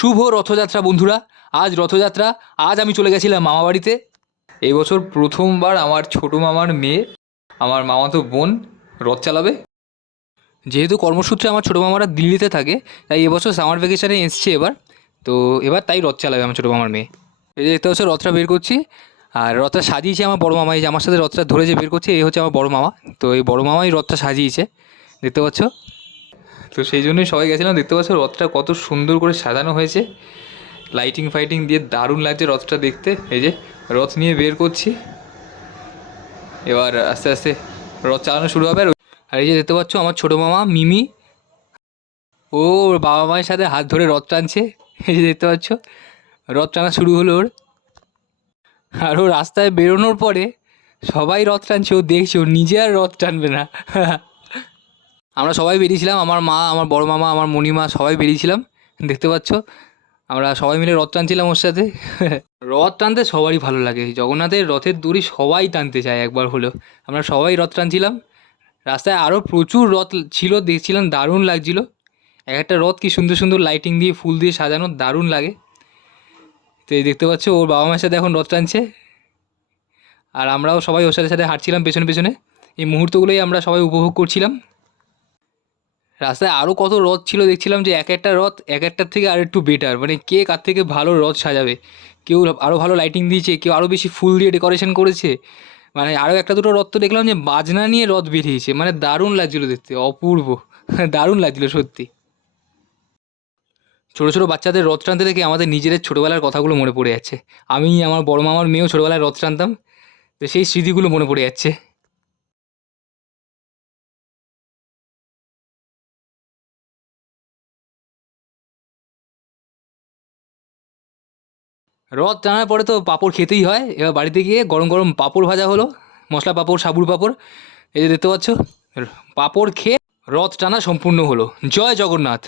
শুভ রথযাত্রা বন্ধুরা। আজ রথযাত্রা। আজ আমি চলে গেছিলাম মামা বাড়িতে। এই বছর প্রথমবার আমার ছোটো মামার মেয়ে, আমার মামাতো বোন রথ চালাবে। যেহেতু কর্মসূত্রে আমার ছোটো মামারা দিল্লিতে থাকে, তাই এবছর সামার ভ্যাকেশানে এসছে এবার। তো এবার তাই রথ চালাবে আমার ছোটো মামার মেয়ে। এই যে দেখতে পাচ্ছ রথটা বের করছি, আর রথটা সাজিয়েছে আমার বড় মামা। এই যে আমার সাথে রথটা ধরে যে বের করছে, এই হচ্ছে আমার বড় মামা। তো এই বড় মামাই রথটা সাজিয়েছে, দেখতে পাচ্ছ। তো সেই জন্যই সবাই গেছিলাম। দেখতে পাচ্ছ রথটা কত সুন্দর করে সাজানো হয়েছে, লাইটিং ফাইটিং দিয়ে দারুণ লাগছে রথটা দেখতে। এই যে রথ নিয়ে বের করছি, এবার আস্তে আস্তে রথ চালানো শুরু হবে। আর এই যে দেখতে পাচ্ছ আমার ছোটো মামা মিমি, ও ওর বাবা মায়ের সাথে হাত ধরে রথ টানছে। এই যে দেখতে পাচ্ছ রথ টানা শুরু হলো ওর। আর ও রাস্তায় বেরোনোর পরে সবাই রথ টানছে, ও দেখছে, ও নিজে আর রথ টানবে না। আমরা সবাই বেরিয়েছিলাম, আমার মা, আমার বড় মামা, আমার মণিমা, সবাই বেরিয়েছিলাম। দেখতে পাচ্ছ আমরা সবাই মিলে রথ টানছিলাম ওর সাথে। রথ টানতে সবারই ভালো লাগে। জগন্নাথের রথের দড়ি সবাই টানতে চায় একবার হলেও। আমরা সবাই রথ টানছিলাম। রাস্তায় আরও প্রচুর রথ ছিল, দেখছিলাম, দারুণ লাগছিল। এক একটা রথ কি সুন্দর সুন্দর লাইটিং দিয়ে ফুল দিয়ে সাজানো, দারুণ লাগে। তো এই দেখতে পাচ্ছ ওর বাবা মায়ের সাথে এখন রথ টানছে, আর আমরাও সবাই ওর সাথে সাথে হাঁটছিলাম পেছনে পেছনে। এই মুহূর্তগুলোই আমরা সবাই উপভোগ করছিলাম। রাস্তায় আরও কত রথ ছিল, দেখছিলাম যে এক একটা রথ এক একটার থেকে আর একটু বেটার, মানে কে কার থেকে ভালো রথ সাজাবে। কেউ আরও ভালো লাইটিং দিয়েছে, কেউ আরও বেশি ফুল দিয়ে ডেকোরেশন করেছে। মানে আরও একটা দুটো রথ তো দেখলাম যে বাজনা নিয়ে রথ বেরিয়েছে, মানে দারুণ লাগছিলো দেখতে, অপূর্ব। দারুণ লাগছিলো সত্যি। ছোটো ছোটো বাচ্চাদের রথ টানতে দেখে আমাদের নিজেদের ছোটোবেলার কথাগুলো মনে পড়ে যাচ্ছে। আমি, আমার বড় মামার মেয়েও ছোটোবেলায় রথ টানতাম, তো সেই স্মৃতিগুলো মনে পড়ে যাচ্ছে। রথ টানার পরে তো পাঁপড় খেতেই হয়। এবার বাড়িতে গিয়ে গরম গরম পাঁপড় ভাজা হলো, মশলা পাঁপড়, সাবুর পাঁপড়। এই যে দেখতে পাচ্ছ, পাঁপড় খেয়ে রথ টানা সম্পূর্ণ হলো। জয় জগন্নাথ।